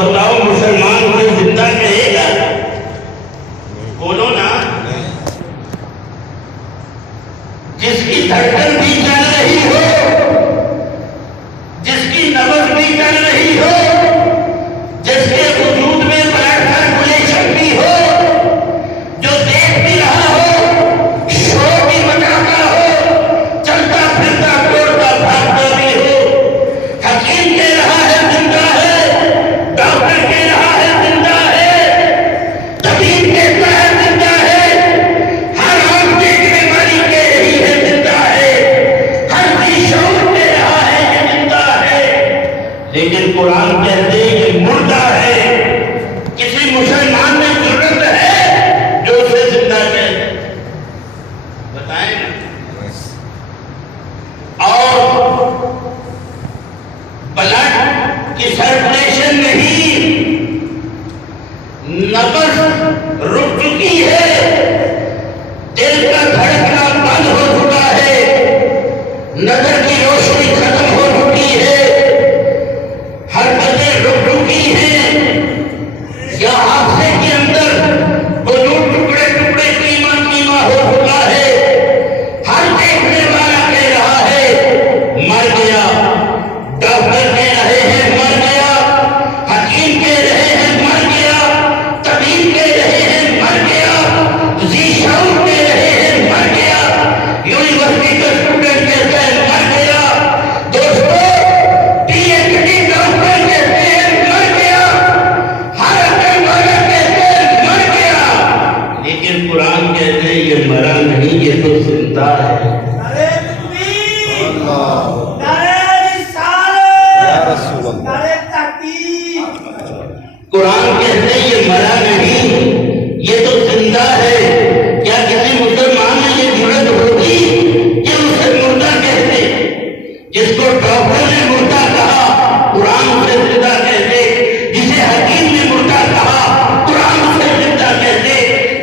بتاؤ مسلمان کو زندہ کہے گا؟ بولو نا۔ جس کی دھڑکن بھی چل رہی ہو، جس کی نبض بھی چل رہی ہو، جس کے وجود میں بلڈ سرکولیشن بھی ہو، جو دیکھ بھی رہا ہو، شور بھی مچاتا ہو، چلتا پھرتا دوڑتا بھاگتا بھی ہو، حکیم کہہ رہا ہے زندہ ہے، ڈاکٹر کہہ رہا ہے زندہ ہے، طبیب کہتا ہے زندہ ہے، ہر آنکھ دیکھنے والی کہہ رہی ہے زندہ ہے، ہر ذی شعور کہہ رہا ہے کہ زندہ ہے، لیکن قرآن کہتے ہیں کہ مردہ ہے۔ کسی مسلمان میں ضرورت ہے جو اسے زندہ کہے؟ بتائیں نا۔ اور بلڈ کی سرکولیشن نہیں، نبض رک چکی ہے، دل کا دھڑکنا بند ہو چکا ہے، نظر کی روشنی ختم ہو چکی ہے، حرکتیں رک چکی ہیں، یا حادثے کے اندر وجود ٹکڑے ٹکڑے کیما کیما ہو چکا ہے، ہر دیکھنے والا کہہ رہا ہے مر گیا، ڈاکٹر کہہ رہے ہیں مر گیا، حکیم کہہ رہے ہیں مر گیا، طبیب کہہ رہے ہیں مر گیا، ذی شعور کہہ رہے ہیں مر گیا، یونیورسٹی کا اسٹوڈنٹ کہتا ہے مر گیا، دوستو پی ایچ ڈی ڈاکٹر کہتے ہیں مر گیا، ہر عقل والا کہتے ہیں مر گیا، لیکن قرآن کہتے ہیں یہ مرا نہیں، یہ تو زندہ ہے۔ نعرہ تکبیر، نعرہ رسالت، نعرہ تحقیق۔ قرآن کہتے ہیں یہ مرا نہیں، یہ تو زندہ ہے۔ کیا کسی مسلمان میں یہ جرأت ہوتی کہ اسے مردہ کہتے؟ جس کو ڈاکٹر نے مردہ کہا قرآن اسے زندہ کہتے، جسے حکیم نے مردہ کہا قرآن اسے زندہ کہتے،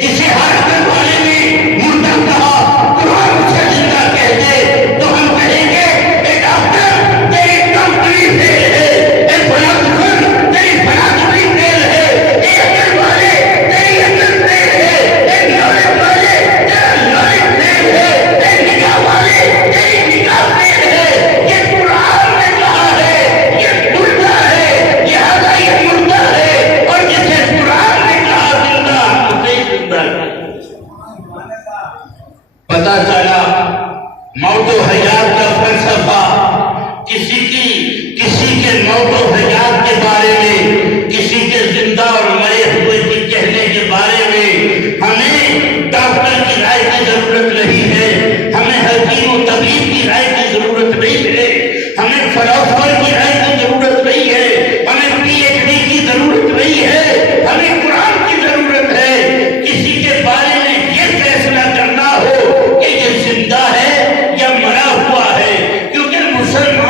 جسے ہر عقل والے نے مردہ کہا قرآن اسے زندہ کہتے، تو ہم کہیں گے اے ڈاکٹر تیری ڈاکٹری فیل ہے، اے فلاسفر تیری فلاسفی فیل ہے، اے عقل والے تیری عقل فیل ہے، اے نالج والے تیرا نالج فیل ہے، اے نگاہ والے تیری نگاہ فیل ہے۔ یہ قرآن نے کہا ہے یہ مردہ ہے، لہذا یہ مردہ ہے، اور جسے قرآن نے کہا زندہ اسے ہی زندہ ہے۔ پتہ چلا موت و حیات کا فلسفہ کسی کے موت و حیات کے بارے میں، کسی کے زندہ اور مرے ہوئے کے کہنے کے بارے میں ہمیں ڈاکٹر کی رائے کی ضرورت نہیں ہے، ہمیں حکیم و طبیب کی رائے کی ضرورت نہیں ہے، ہمیں فلاسفر کی رائے کی ضرورت نہیں ہے، ہمیں پی ایچ ڈی کی ضرورت نہیں ہے، ہمیں قرآن کی ضرورت ہے۔ کسی کے بارے میں یہ فیصلہ کرنا ہو کہ یہ زندہ ہے یا مرا ہوا ہے، کیونکہ مسلمان